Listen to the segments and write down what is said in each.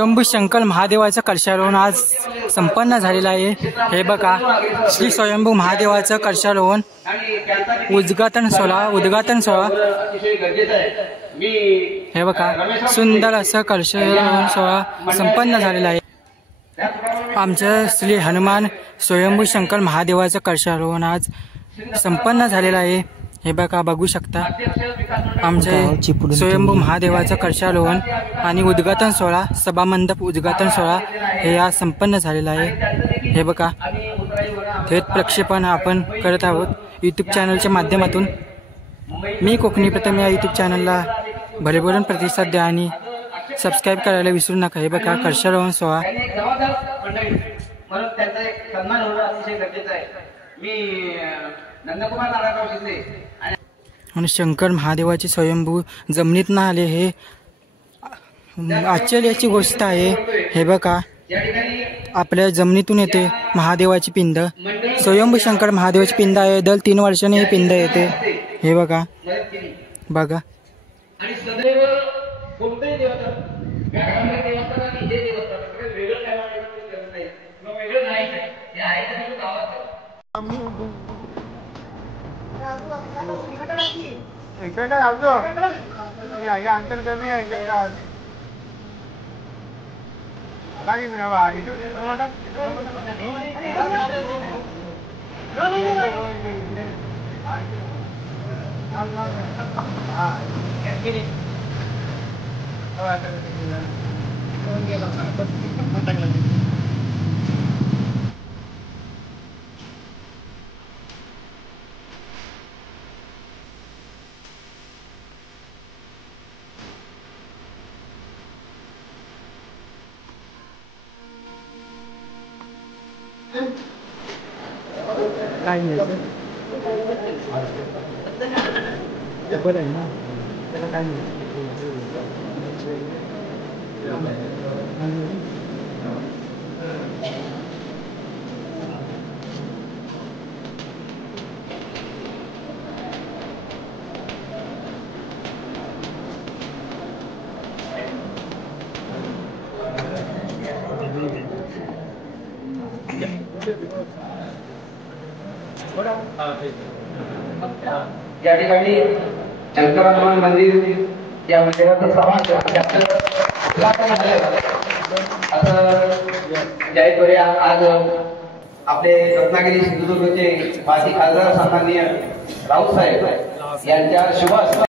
स्वयंभू शंकर महादेवाचं कलशारोहण आज संपन्न झालेलं आहे। हे बघा श्री स्वयंभू महादेवाचं कलशारोहण उद्घाटन सोहळा हे बघा सुंदर असं कलशारोहण सोहळा संपन्न झालेला आहे। आमचं श्री हनुमान स्वयंभू शंकर महादेवाचं कलशारोहण आज संपन्न झालेलं आहे। हे बघा बघू शकता आमचे स्वयंभू महादेवाचं कलशारोहण आणि उद्घाटन सोहळा सभामंडप उद्घाटन सोहळा हे आज संपन्न झालेला आहे। हे बघा थेट प्रक्षेपण आपण करत आहोत यूट्यूब चॅनलच्या माध्यमातून। मी कोकणी प्रथम या यूट्यूब चॅनलला भरभरून प्रतिसाद द्या आणि सबस्क्राईब करायला विसरू नका। हे बघा कलशारोहण सोहळा आणि शंकर महादेवाचे स्वयंभू जमिनीत ना आले हे आश्चर्याची गोष्ट आहे। हे बघा आपल्या जमिनीतून येते महादेवाची पिंड, स्वयंभू शंकर महादेवाची पिंड आहे। दर 3 वर्षांनी ही पिंड येते। हे बघा बघा अंतर कमी आहे काय नाही बरं आहे ना त्याला काय नाही या ठिकाणी शंकर हनुमान मंदिर या मंदिराचा समाज जाहीर आज आपले रत्नागिरी सिंधुदुर्गचे माजी खासदार सन्माननीय राऊत साहेब यांच्या शुभ हस्ते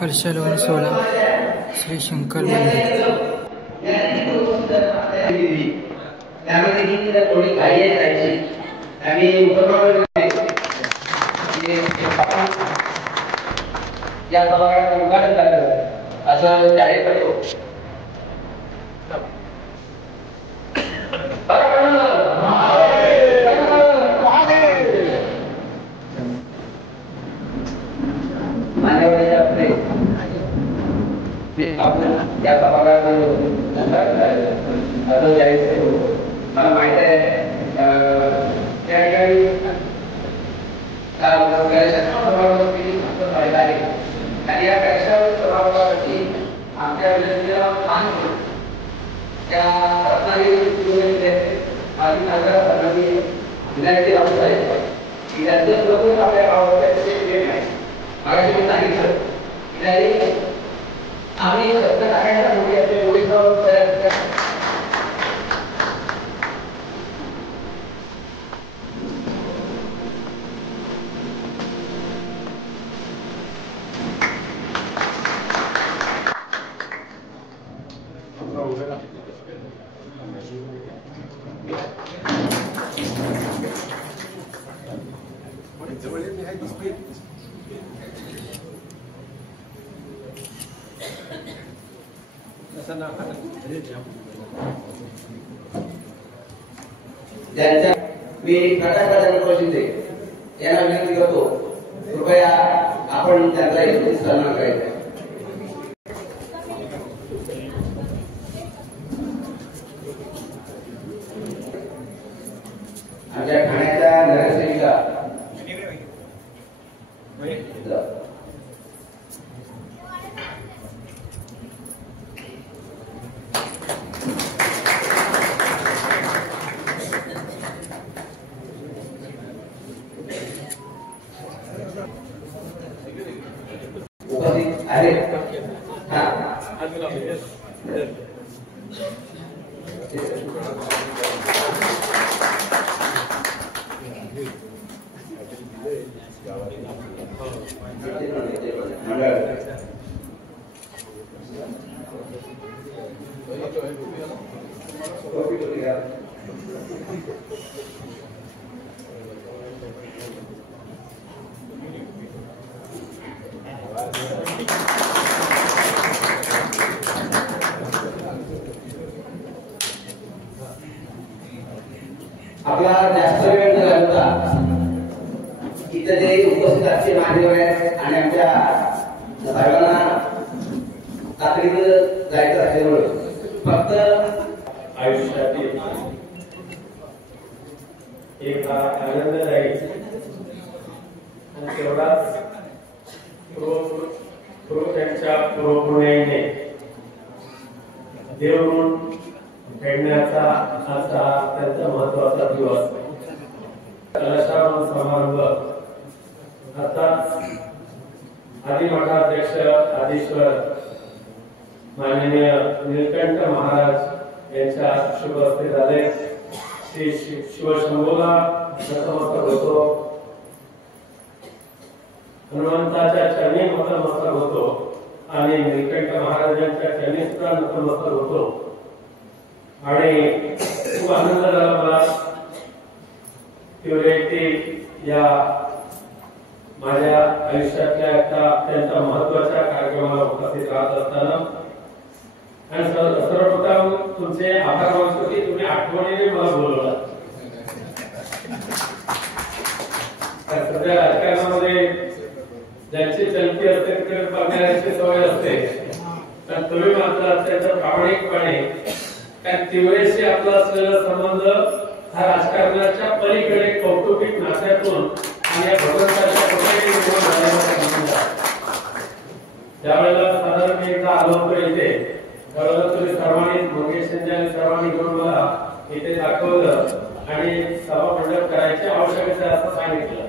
कलशारोहण सोहळा श्री शंकर मंदिर थोडी घाई आहे जायची आणि या सभागृहाचं उद्घाटन झालं असं जाहीर करतो। या सभागृहाचं असं जाहीर करतो। मला माहित आहे त्या ठिकाणी आणि या सभागृहासाठी आमच्या विनंतीला मान त्या रत्नागिरी माजी खासदार सन्माननीय विनायक राऊत साहेब यांचं बघून आपल्या गावामध्ये नाही मागाशी मी सांगितलं की आम्ही सत्यनारायणच्या तयार त्यांच्या मी शिंदे यांना विनंती करतो, कृपया आपण त्यांचा एक सन्मान करायचा. आमच्या ठाण्याच्या नगरसेविका उपस्थित आहेत. आपला जास्त वेळ न घालवता इथं जे उपस्थित असलेले मान्यवर आहेत आणि आमच्या सर्वांना तातडीनं जायचं असल्यामुळे फक्त आयुष्यातील एक आनंददायी आणि तेवढाच त्यांच्या पुरोपुण्याने देव म्हणून फेडण्याचा असा अत्यंत महत्वाचा दिवस. कलशारोहण समारंभ आताच आदिमठाध्यक्ष आदिश्वर माननीय नीलकंठ महाराज यांच्या शुभ हस्ते झाले. श्री शिवशंभूला नतमस्तक होतो, हनुमंताच्या चरणी नतमस्तक होतो आणि नीलकंठ महाराजांच्या चरणी सुद्धा नतमस्तक होतो. आणि खूप आनंद झाला मला तिवरे या माझ्या आयुष्यातल्या एका अत्यंत महत्वाच्या कार्यक्रमाला उपस्थित राहत असताना. आणि सर्वप्रथम तुमचे आभार मानतो की तुम्ही आठवणीने मला बोलवला. सध्या राजकारणामध्ये ज्यांची चलती असते तिकडे बघण्याची सवय असते, तर तुम्ही मात्र अत्यंत प्रामाणिकपणे कारण तिवरेशी आपला असलेला संबंध हा राजकारणाच्या पलीकडे कौटुंबिक नात्यातून आणि या भगवंताच्या कृपेने निर्माण झालेला संबंध आहे. त्यावेळेला साधारण मी एकदा आलो होतो इथे, त्यावेळेला तुम्ही सर्वांनी मंगेशांनी सर्वांनी घेऊन मला इथे दाखवलं आणि सभा मंडप करायची आवश्यकता आहे असं सांगितलं.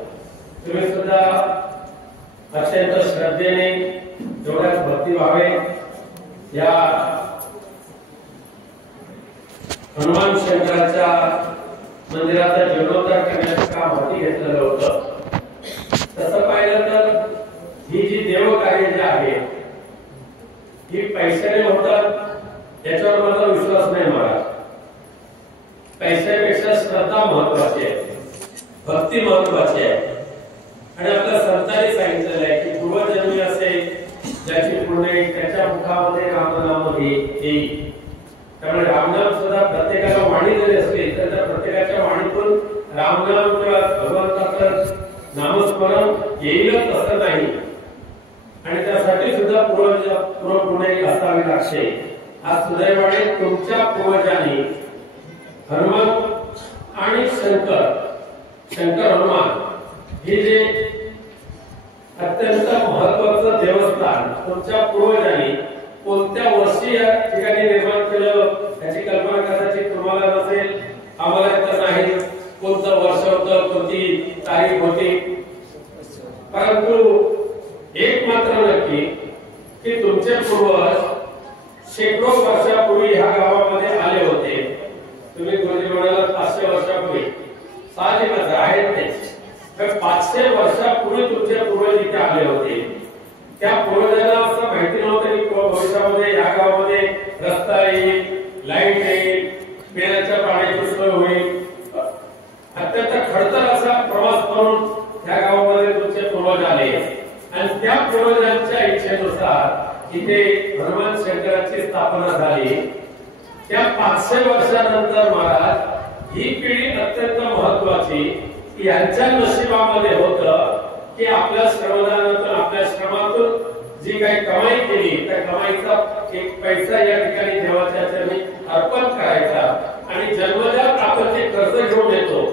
तुम्ही सुद्धा अत्यंत श्रद्धेने एवढ्याच भक्तिभावे या हनुमान शंकराच्या मंदिराचा जीर्णोद्धार करण्याचं काम हाती घेतलेलं होतं. तसं पाहिलं तर ही जी देवकार्य जी आहे ही पैशाने होतात याच्यावर माझा विश्वास नाही. मला पैशापेक्षा श्रद्धा महत्वाची आहे, भक्ती महत्वाची आहे. आणि आपल्या संतांनी सांगितलेलं आहे की पूर्वजन्मी असे ज्याची पुण्य त्याच्या मुखामध्ये रामनाम येईल. त्यामुळे रामनाम सुद्धा प्रत्येकाला वाणी जरी असली तर त्या प्रत्येकाच्या वाणीतून रामनाम किंवा भगवंताचं नामस्मरण येईलच असं नाही. आणि त्यासाठी सुद्धा पूर्वपुण्य असावी लागते. आज सुदैवाने तुमच्या पूर्वजांनी हनुमान आणि शंकर हनुमान हे जे अत्यंत महत्वाचं देवस्थान तुमच्या पूर्वजांनी कोणत्या वर्षी या ठिकाणी निर्माण केलं याची कल्पना कदाचित तुम्हाला नसेल, आम्हाला तर नाही. कोणतं वर्ष होतं, कोणती तारीख होती, परंतु एक मात्र नक्की की तुमचे पूर्वज शेकडो वर्षापूर्वी ह्या गावामध्ये आले होते. तुम्ही गुरुजी म्हणाला 500 वर्षापूर्वी, साहजिकच आहेत ते 500 वर्षापूर्वी तुमचे पूर्वज इथे आले होते. त्या पूर्वजांना असं माहिती नव्हतं की भविष्यामध्ये या गावामध्ये रस्ता येईल, लाईट येईल, पिण्याच्या पाण्याची सोय होईल. अत्यंत खडतर असा प्रवास करून त्या गावामध्ये तुमचे पूर्वज आले आणि त्या पूर्वजांच्या इच्छेनुसार इथे हनुमान शंकराची स्थापना झाली. त्या 500 वर्षानंतर महाराज ही पिढी अत्यंत महत्वाची यांच्या नशिबामध्ये होतं की आपल्या श्रमदानातून आपल्या श्रमातून जी काही कमाई केली त्या कमाईचा एक पैसा या ठिकाणी देवाच्या चरणी अर्पण करायचा आणि जन्मजात आपण जे कर्ज घेऊन येतो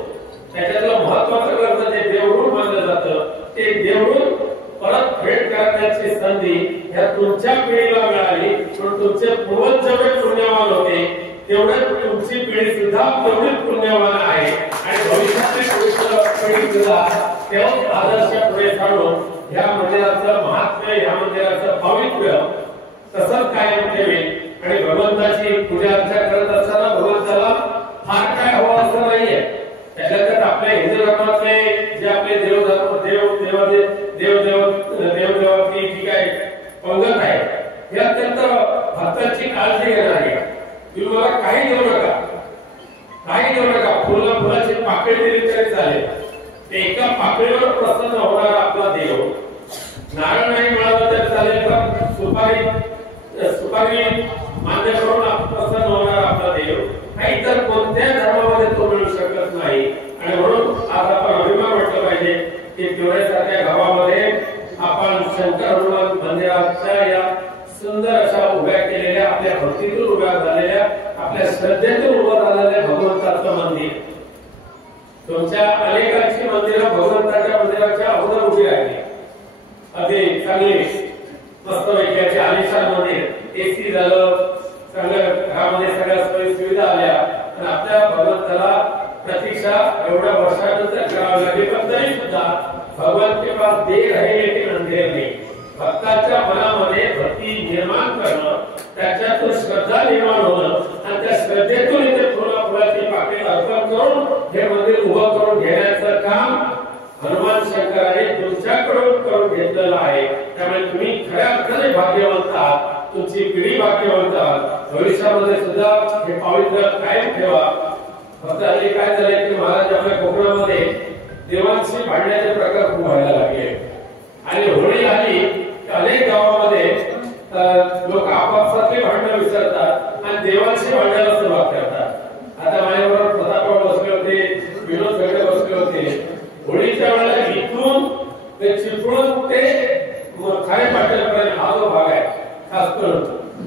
त्याच्यातलं महत्वाचं कर्ज ते देवऋण मानलं जातं ते देवऋण परत फेड करण्याची संधी ह्या तुमच्या पिढीला मिळाली म्हणून तुमचे पूर्वज जेवढे पुण्यवान होते तेवढे तुमची पिढी सुद्धा तेवढीच पुण्यवान आहे आणि भविष्यातली पिढी सुद्धा तेवढं आदर्श पुढे काढून या मंदिराचं महात्म्य या मंदिराचं पावित्र्य तसंच कायम ठेवेल आणि भगवंताची पूजा अर्चा करत असताना भगवंताला फार काय हवं असं नाहीये त्याच्यात आपल्या हिंदू धर्मातले जे आपले देवदेवाची जी काय पंगत आहे हे अत्यंत भक्तांची काळजी घेणार आहे तुम्ही मला काही देऊ नका काही देऊ नका फुलाची पाकळी दिली तरी चालेल एका पाकळीवर प्रसन्न होणारा आपला देव नारळ नाही मिळाला तर चालेल पण सुपारी मान्य करून प्रसन्न होणारा आपला देव हा इतर कोणत्या धर्मामध्ये तो मिळू शकत नाही आणि म्हणून आज आपण अभिमान म्हटलं पाहिजे की तिवरेसारख्या गावामध्ये आपण शंकर हनुमान मंदिराच्या या सुंदर अशा उभ्या केलेल्या आपल्या भक्तीतून उभ्या झालेल्या आपल्या श्रद्धेतून उभं झालेल्या भगवंताचं मंदिर तुमच्या अनेकांची मंदिरं भगवंताच्या मंदिराच्या अगोदर उभी राहिली अगदी चांगली मस्त पैकी आलिशान मंदिर एसी झालं चांगलं घरामध्ये सगळ्या सोयी सुविधा आल्या पण आपल्या भगवंताला प्रतीक्षा एवढ्या वर्षानंतर करावी लागेल पण तरी सुद्धा भगवान के पास देर है लेकिन अंधेर नहीं भक्ताच्या मनामध्ये भक्ती निर्माण करणं त्याच्यातून श्रद्धा निर्माण होणं आणि त्या श्रद्धेतून इथे फुलाची पाकळी अर्पण करून हे मंदिर उभं करून घेण्याचं काम हनुमान शंकराने तुमच्याकडून करून घेतलेलं आहे त्यामुळे तुम्ही खऱ्या अर्थाने भाग्यवंत आहात तुमची पिढी भाग्यवंत आहात भविष्यामध्ये सुद्धा हे पावित्र्य कायम ठेवा फक्त हल्ली काय झालंय की महाराज आपल्या कोकणामध्ये देवांशी भांडण्याचे प्रकार खूप व्हायला लागले आणि होळी आली अनेक गावामध्ये लोक आपापसातली भांडणं विसरतात आणि देवांशी भांडायला सुरुवात करतात आता माझ्याबरोबर प्रतापराव बसले होते विनोद वेगळे बसले होते होळीच्या वेळेला इथून ते चिपळूण ते खारे पाटीलपर्यंत हा जो भाग आहे खास करून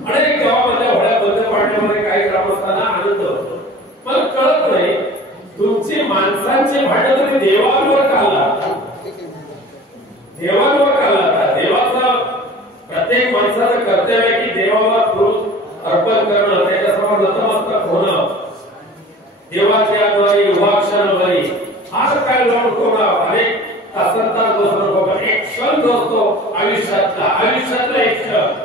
अनेक गावामध्ये होळ्या बंद पाडण्यामध्ये काही ग्रामस्थांना आनंद होतो मला कळत नाही तुमची माणसांची भांडणं तुम्ही देवांवर काढला देवांवर काढला देवाचा प्रत्येक माणसाचं कर्तव्य आहे की देवाला फूल अर्पण करणं त्याच्यासमोर नतमस्तक होणं देवाच्या द्वारे उभाक्षणाद्वारे फार काय नको ना अनेक तासंतास बसू नको पण एक क्षण जो असतो आयुष्यातला एक क्षण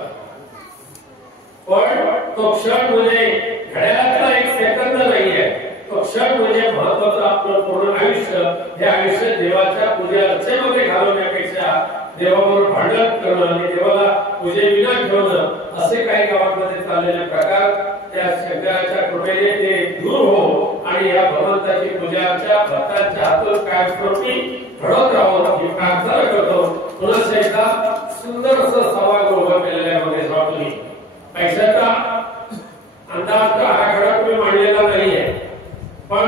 पण तो क्षण म्हणजे घड्याळातला एक सेकंद नाहीये तो क्षण म्हणजे महत्वाचं आपलं पूर्ण आयुष्य हे आयुष्य देवाच्या पूजे अर्चेमध्ये घालवण्यापेक्षा देवाबरोबर भांडण करणं आणि देवाला पूजेविना ठेवणं असे काही गावांमध्ये चाललेले प्रकार त्या शंकराच्या कृपेने ते दूर हो आणि या भगवंताची पूजाच्या भक्तांच्या हातून कायमस्वरूपी घडत राहावं ही प्रार्थना करतो पुन्हा एकदा सुंदर असं सभागृह उभं केलेलं आहे मध्ये तुम्ही पैशाचा अंदाज आराखडा तुम्ही मांडलेला नाहीये पण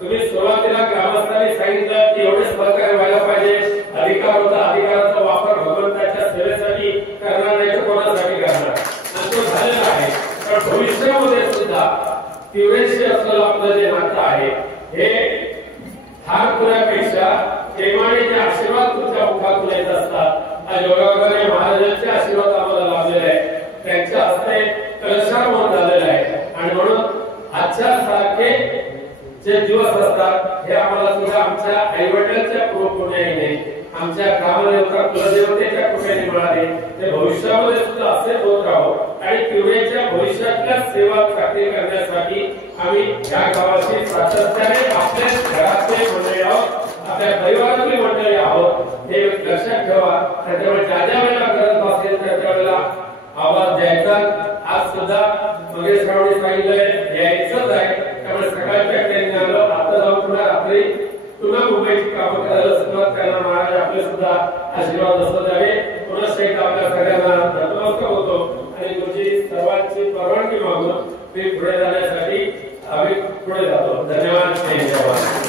तुम्ही सुरुवातीला ग्रामस्थांनी सांगितलं की एवढे सहकार्य व्हायला पाहिजे अधिकार होता अधिकाराचा वापर भगवंताच्या सेवेसाठी करणार नाही तर कोणासाठी करणार आणि तो झालेला आहे पण भविष्यामध्ये सुद्धा तीव्रेशी असलेलं आपलं जे नातं आहे हे हार पुण्यापेक्षा प्रेमाने जे आशीर्वाद तुमच्या मुखातून येत असतात आज योगायोगाने महाराजांचे आशीर्वाद आम्हाला लाभलेले आहे त्यांच्या हस्ते कलशारोहण झालेलं आहे आणि म्हणून आजच्या सारखे जे दिवस असतात हे आम्हाला सुद्धा आमच्या आईवडिलांच्या पुण्याने आमच्या ग्रामदेवता कुलदेवतेच्या कृपेने मिळाले ते भविष्यामध्ये सुद्धा असे होत राहो आणि पिवळ्याच्या भविष्यातल्या सेवा खात्री करण्यासाठी आम्ही या गावाशी सातत्याने आपल्या घरातले मंडळी आहोत आपल्या परिवारातली मंडळी आहोत हे लक्षात ठेवा त्याच्यामुळे ज्या ज्या वेळेला गरज भासेल त्या वेळेला आवाज द्यायचा आज सुद्धा मगेश रावणी सांगितलंय यायचंच आहे त्यामुळे सकाळच्या ट्रेनने आलं आता जाऊन पुन्हा रात्री पुन्हा मुंबईची कामं करायला सुरुवात करणार महाराज आपले सुद्धा आशीर्वाद असतो द्यावे पुन्हा शेख आपल्या सगळ्यांना नतमस्तक होतो आणि तुमची सर्वांची परवानगी मागून मी पुढे जाण्यासाठी आम्ही पुढे जातो. धन्यवाद. जय जवान.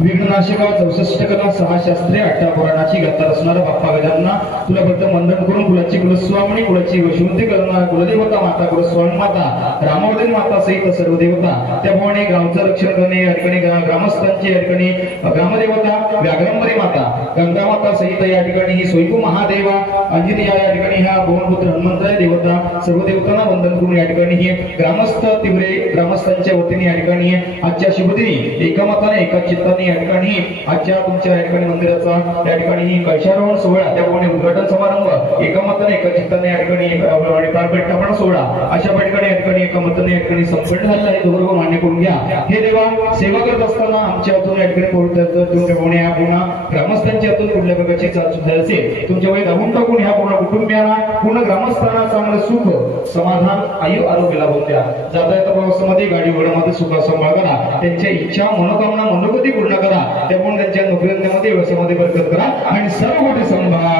विघ्ननाशिका 64 कला 6 शास्त्रे 8 पुराणाची गाथा असणारा बाप्पा गजानना तुला फक्त वंदन करून कुलाची कुलस्वामिनी कुलाची वशुद्धी करणारा कुलदेवता माता कुलस्वामी माता रामवर्धन माता सहित सर्व देवता त्या भवानी गावचं रक्षण करणे या ठिकाणी ग्रामस्थांची या ठिकाणी ग्रामदेवता व्याघ्रंबरी माता गंगा माता सहित या ठिकाणी ही स्वयंभू महादेवा अंजनी या ठिकाणी ह्या भुवनपुत्र हनुमंतराय देवता सर्व देवतांना वंदन करून या ठिकाणी ही ग्रामस्थ तिवरे ग्रामस्थांच्या वतीने या ठिकाणी आजच्या शुभदिनी एका मताने एका चित्ताने या ठिकाणी आजच्या तुमच्या या ठिकाणी मंदिराचा या ठिकाणी कलशारोहण सोहळा त्याप्रमाणे उद्घाटन समारंभ एका मताने एका चित्ताने या ठिकाणी प्राणप्रतिष्ठापना सोहळा अशा ठिकाणी या ठिकाणी एका मताने या ठिकाणी संपन्न झालेला आहे. दोघं मान्य करून घ्या. हे देवा सेवा करत असताना आमच्या हातून या ठिकाणी तुमच्या पुन्हा ग्रामस्थांच्या हातून कुठल्या प्रकारची चालसुद्धा असेल तुमच्या वय धावून टाकून ह्या पूर्ण कुटुंबियांना पूर्ण ग्रामस्थांना चांगलं सुख समाधान आयु आरोग्य लाभून द्या. जाता येता प्रवासामध्ये गाडी घोड्यामध्ये सुखा सांभाळ करा. त्यांच्या इच्छा मनोकामना मनोगती पूर्ण करा. त्यामुळे त्यांच्या नोकरी धंद्यामध्ये व्यवसायामध्ये बरकत करा आणि सर्व गोष्टी सांभाळा.